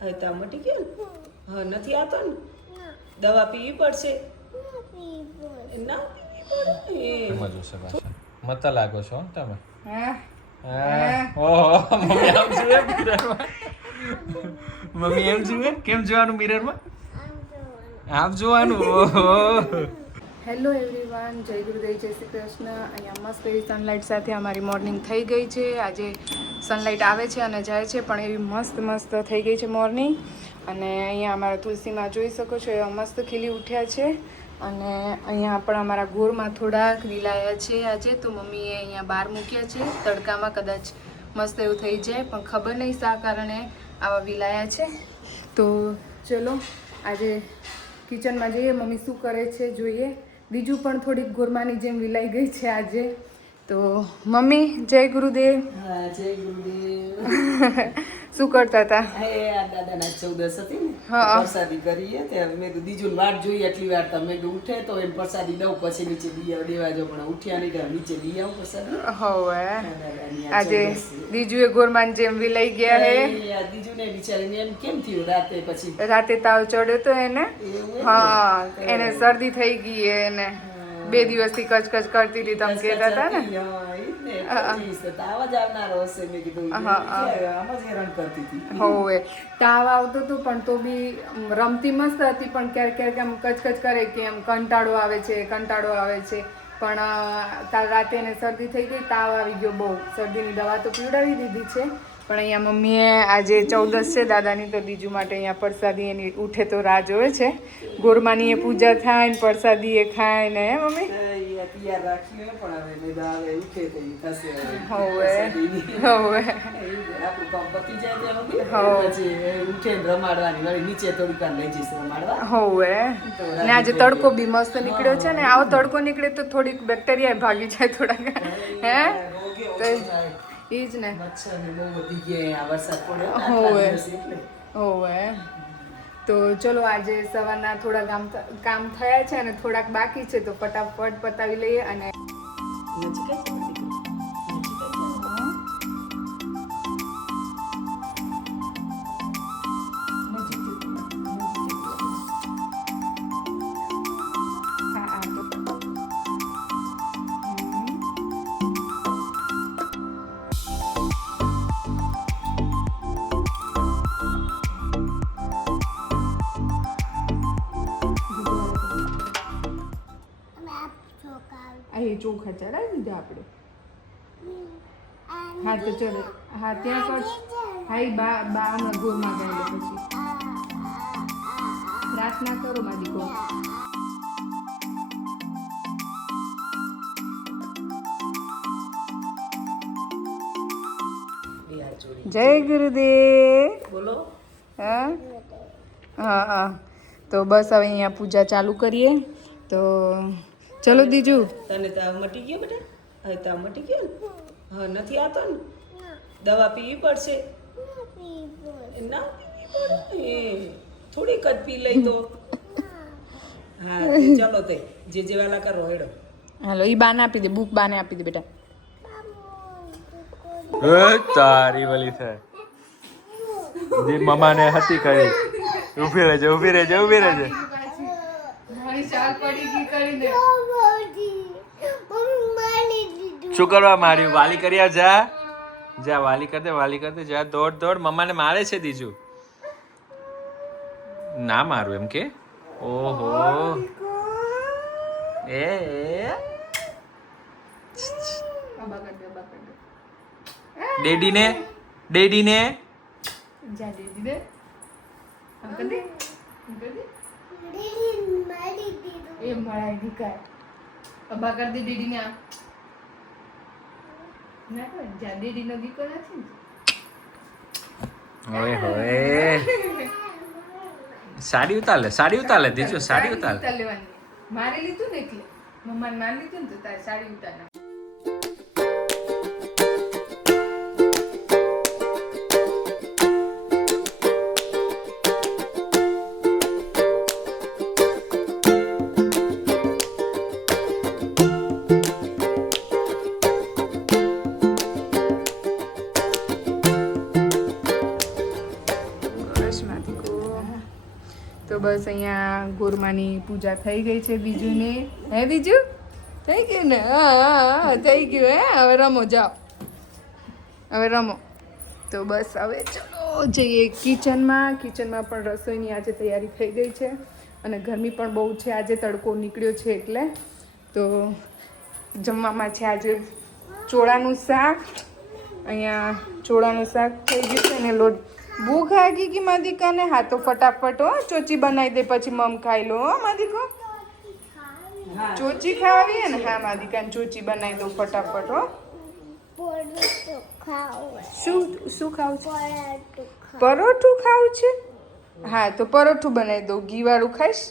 હવે તા મટી ગયો ને? હા, નથી આવતો ને? દવા પીવી પડશે. ના પીવી પડે. જોશે પાછા મત લાગો છો ને તમે. હા ઓહો, મમ્મી આમ જુએ મિરરમાં. મમ્મી એમ જુએ? કેમ જોવાનું મિરરમાં? આમ જોવાનું. ઓહો. હેલો એવરીવન, જય ગુરુદેવ, જય શ્રી કૃષ્ણ. અહીંયા મસ્ત એવી સનલાઇટ સાથે અમારી મોર્નિંગ થઈ ગઈ છે. આજે સનલાઇટ આવે છે અને જાય છે, પણ એવી મસ્ત મસ્ત થઈ ગઈ છે મોર્નિંગ. અને અહીંયા અમારા તુલસીમાં જોઈ શકો છો એવા મસ્ત ખીલી ઉઠ્યા છે. અને અહીંયા પણ અમારા ગોરમાં થોડાક વિલાયા છે આજે, તો મમ્મીએ અહીંયા બહાર મૂક્યા છે તડકામાં, કદાચ મસ્ત એવું થઈ જાય, પણ ખબર નહીં શા કારણે આવા વિલાયા છે. તો ચલો આજે કિચનમાં જઈએ, મમ્મી શું કરે છે જોઈએ. બીજું પણ થોડીક ગોરમાની જેમ વિલાઈ ગઈ છે આજે. તો મમ્મી જય ગુરુદેવ. હા, જય ગુરુદેવ. શું કરતા હતા? આ દાદાના 14 હતી ને, હા. પ્રસાદી કરીએ ત્યારે મેં કીધું દીજુની વાટ જોઈએ એટલી વાર. તમે ઉઠે તો એને પ્રસાદી દઉં, પછી નીચે દેવા જો, પણ ઉઠ્યા નહીં ત્યારે નીચે લઈ આવું પ્રસાદી. હવે આજે બીજું એ ગોરમાન જેમ વિલાઈ ગયા હે. દીજુ ને બિચારીને એમ કેમ થયું રાતે? પછી રાતે તાવ ચડ્યો તો એને. એવું હા, એને શરદી થઈ ગઈ એને. 2 દિવસથી કચકચ કરતી હતી, તમે કહેતા હતા ને. આવાજ આવનારો હશે, મેં કીધું આમ જ હેરાન કરતી હતી. હોવે, તાવ આવતો હતો પણ તો બી રમતી મસ્ત હતી, પણ ક્યારેક ક્યારેક આમ કચકચ કરે કે એમ કંટાળો આવે છે, કંટાળો આવે છે. પણ કાલ રાતે એને શરદી થઈ ગઈ, તાવ આવી ગયો બહુ. શરદીની દવા તો પીવડાવી દીધી છે, પણ અહીંયા મમ્મીએ આજે 14 છે દાદાની, તો બીજું માટે અહીંયા પ્રસાદી એની ઉઠે તો રાહ જોવે છે. ગોરમાની એ પૂજા થાય ને પ્રસાદી એ ખાય ને, હે મમ્મી? તૈયાર રાખ્યું પણ હવે મેં હવે ઉઠે તો થશે. હોવે આપણું કામ પતી જાય ત્યાં પછી ઉઠે ને રમાડવાની, વળી નીચે થોડીક વાર લઈ જઈશ રમાડવા. હોવે, ને આજે તડકો બી મસ્ત નીકળ્યો છે ને. આવો તડકો નીકળે તો થોડીક બેક્ટેરિયા ભાગી જાય થોડાક, હે? તો ઈ જ ને. મચ્છર ને બહુ વધી ગયા આ વરસાદ પડ્યો. હોવે હોવે. તો ચલો આજે સવારના થોડા કામ થયા છે અને થોડાક બાકી છે, તો ફટાફટ પતાવી લઈએ. અને એ ચોખા ચડાવી દીધા આપણે. હા તો ચલો, હા ત્યાં કર. હા એ બાના ગોરમાં ગયેલો, પછી પ્રાર્થના કરો મારી દીકરો. જય ગુરુદેવ. બોલો. હા હા હા. તો બસ હવે અહીંયા પૂજા ચાલુ કરીએ. તો ચલો દીજુ. તને તાવ મટી ગયો બેટા? હવે તાવ મટી ગયો ને? હા, નથી આવતો ને? દવા પીવી પડશે. ના પીવી પડે, થોડીક જ પી લઈ તો. હા, ચલો તે જે જેવાલા કરો હેડો. હાલો, ઈ બાને આપી દે, બુક બાને આપી દે બેટા. તારી વલી થાય. દી મમ્માને હતી કરી. ઊભી રહેજે, ઊભી રહેજે, ઊભી રહેજે. શું કરવા માર્યું? વાલી કર્યા જા. જા વાલી કર દે, વાલી કર દે. જા દોડ દોડ. મમ્માને મારે છે દીજુ. ના મારું એમ કે. ઓહો એ ડેડીને ડેડીને જા દીદી દે. આમ કર દે, આમ કર દે. એ મળાય દીકરા. અબા કર દે દીદીને. આમ ના કર, જા દીદીનો દીકરો નથી ને. ઓય હોય. સાડી ઉતાર લે દીજુ, સાડી ઉતાર લે. લેવાની. મારે લીધું ને એટલે મમ્માને ના લીધું ને, તો તારે સાડી ઉતાર નાખ. યશમાંથી કો તો બસ અહીંયા ગોરમાની પૂજા થઈ ગઈ છે બીજુની હે બીજું થઈ ગયું ને હા થઈ ગયું હે હવે રમો જાઓ હવે રમો તો બસ હવે ચલો જઈએ કિચનમાં પણ રસોઈની આજે તૈયારી થઈ ગઈ છે અને ગરમી પણ બહુ છે આજે તડકો નીકળ્યો છે એટલે તો જમવામાં છે આજે ચોળાનું શાક અહીંયા ચોળાનું શાક થઈ ગયું છે ને લોટ ભૂખ લાગી ગઈ માદિકાને હા તો ફટાફટ હો ચોચી બનાવી દે પછી મમ ખાઈ લો હો માદિકો ચોચી ખાવી હે ને હા માદિકાને ચોચી બનાવી દો ફટાફટ હો શું ખાવું છે પરોઠું ખાવું છે હા તો પરોઠું બનાવી દઉં ઘી વાળું ખાઈશ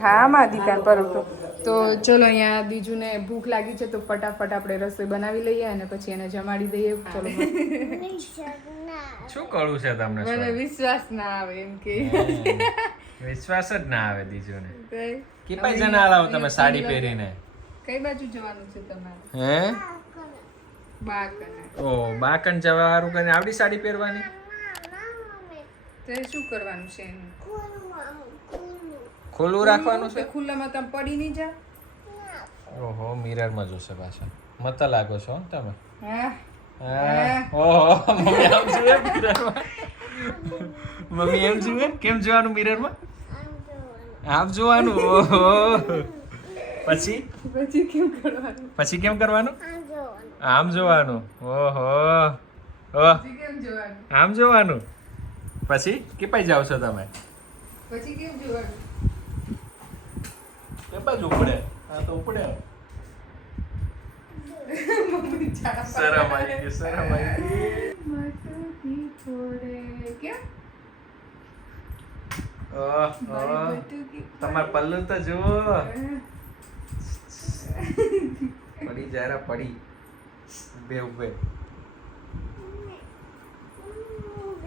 હા માદિકાને પરોઠું તો ચલો અહીંયા બીજુને ભૂખ લાગી છે તો ફટાફટ આપણે રસોઈ બનાવી લઈએ અને પછી એને જમાડી દઈએ ચલો શું કરું છે તમને મને વિશ્વાસ ના આવે એમ કે વિશ્વાસ જ ના આવે દીજોને કઈ કેટલા જણા આવો તમે સાડી પહેરીને કઈ બાજુ જવાનું છે તમારે હે બાકને ઓ બાકન જવાનું કરીને આવડી સાડી પહેરવાની તે શું કરવાનું છે એનું ખુલ્લું રાખવાનું છે ખુલ્લામાં તમે પડી નહીં જા ઓહો મિરરમાં જોશે પાછા મત લાગો છો હો તમે હા ઓહો મમ્મી આમ જુએ મિરરમાં મમ્મી એમ જુએ કેમ જોવાનું મિરરમાં આમ જોવાનું ઓહો પછી કેમ કરવાનું પછી કેમ કરવાનું આમ જોવાનું ઓહો ઓહ કેમ જોવાનું આમ જોવાનું પછી કે પાઈ જાવ છો તમે પછી કેમ જોવાનું કે બાજુ ઉપડે હા તો ઉપડે મમ્મી ચાડા શરમ આવી ગઈ શરમ આવી ગઈ મટકી ફોડે કેમ ઓહ મારી બટુકી તમાર પલ્લુ તો જુઓ પડી જરા પડી બે ઉભે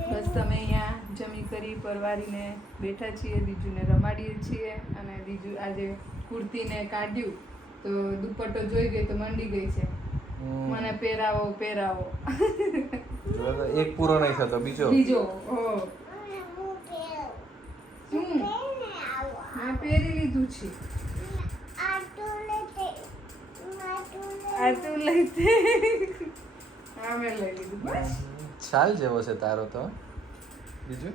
બસ તમે અહીંયા જમી કરી પરવારીને બેઠા છીએ દીજુને રમાડીએ છીએ અને દીજુ આજે કુર્તીને કાઢ્યું તો દુપટ્ટો જોઈ ગઈ તો મંડી ગઈ છે મને પહેરાવો એક પૂરો નહીં થતો બીજો બીજો શું મેં પહેરી લીધું છે આ તું લઈ તે હા મેં લઈ લીધું બસ શાલ જેવો છે તારો તો બીજું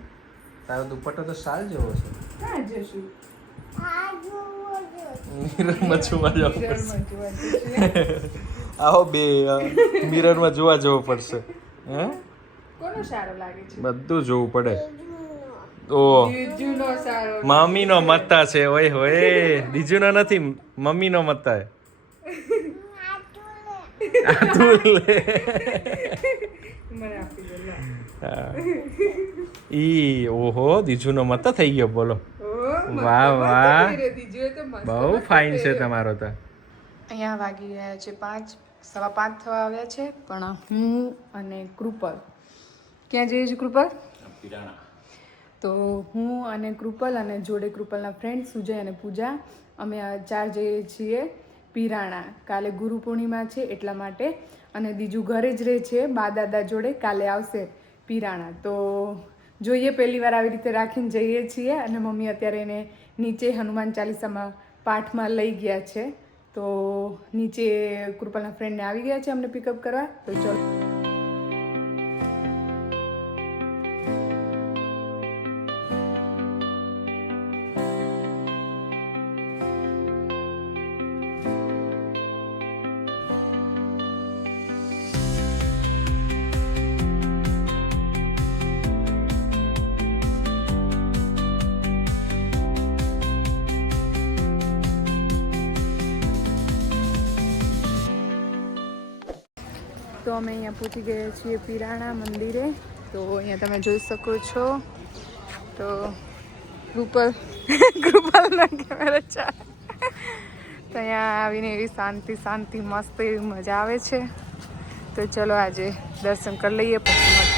તારો દુપટ્ટો તો શાલ જેવો છે ક્યાં જશું મિરરમાં જોવા જવું પડશે ઘરમાં જોવા જશું. આવો બે મિરરમાં જોવા જવું પડશે હે કોનો સારો લાગે છે બધું જોવું પડે ઓ જીજુનો સારો મમ્મીનો મત્તા છે ઓય હોય બીજુનો નથી મમ્મીનો મત્તા મને આપી દો લા. ઈ ઓહો દીજુનો મત્તા થઈ ગયો બોલો ઓ, મસ્ત વાહ, મસ્ત વાહ. પહેર્યો દીજુએ તો મસ્ત બહુ મસ્ત ફાઇન છે પહેર્યો. તમારો તો અહીંયા વાગી ગયા છે 5:15 થવા આવ્યા છે પણ હું અને કૃપલ ક્યાં જઈએ છીએ કૃપલ તો હું અને કૃપલ અને જોડે કૃપલના ફ્રેન્ડ સુજય અને પૂજા અમે આ 4 જઈએ છીએ પીરાણા કાલે ગુરુ પૂર્ણિમા છે એટલા માટે અને બીજું ઘરે જ રહે છે બા દાદા જોડે કાલે આવશે પીરાણા તો જોઈએ પહેલી વાર આવી રીતે રાખીને જઈએ છીએ અને મમ્મી અત્યારે એને નીચે હનુમાન ચાલીસામાં પાઠમાં લઈ ગયા છે તો નીચે કૃપાલના ફ્રેન્ડને આવી ગયા છે અમને પિકઅપ કરવા તો ચલો તો અમે અહીંયા પહોંચી ગયા છીએ પીરાણા મંદિરે તો અહીંયા તમે જોઈ શકો છો તો કૃપાલના કેમેરા ચા તો અહીંયા આવીને એવી શાંતિ મસ્ત એવી મજા આવે છે તો ચલો આજે દર્શન કરી લઈએ પછી મળીએ.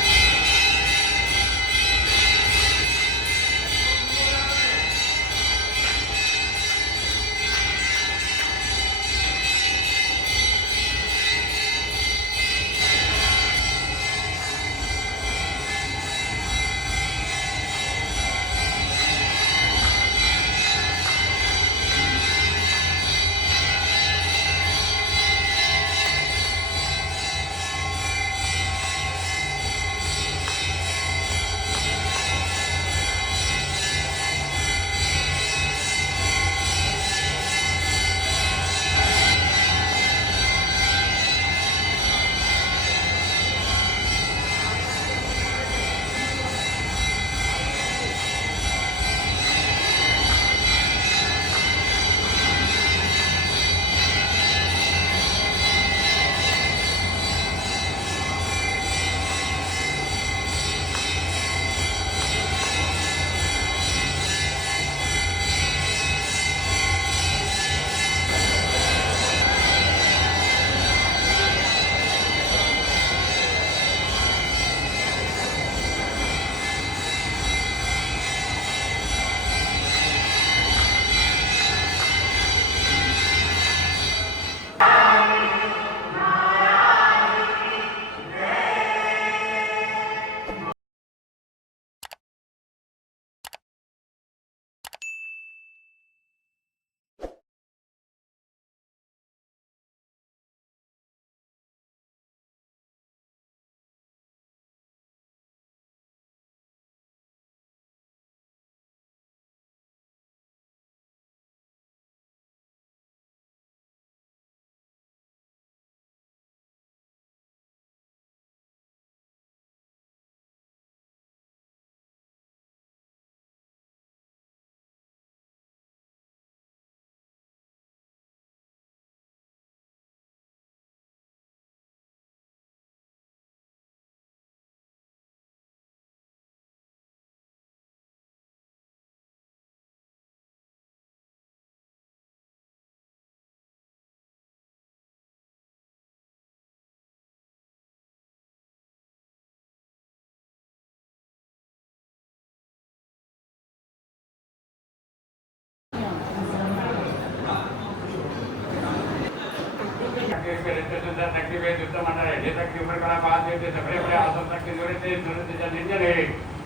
सुंदर शक्ति वे दुष्ट मंडल है जे शक्ति ऊपर कला पास देते सबरे बड़े आसन शक्ति जोरे से सुरत से निंजन है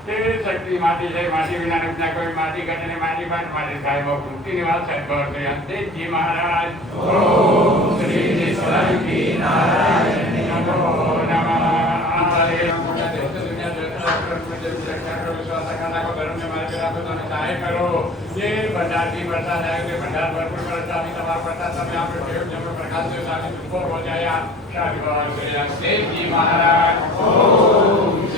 ते शक्ति माटी है माटी बिना न कोई माटी गटने माटी बात माटी साहिब और मुक्ति निवास सदगुरु श्री अंते जी महाराज ओम श्री शिवरात्रि नारायण नमो नमः आले दुनिया करो ये भंडार की वर्षा जाएगी भंडार भरपूर वर्षा भी तमाम वर्षा सब यहाँ पे जब प्रकाश से सारी हो जाए शादी जी महाराज ओम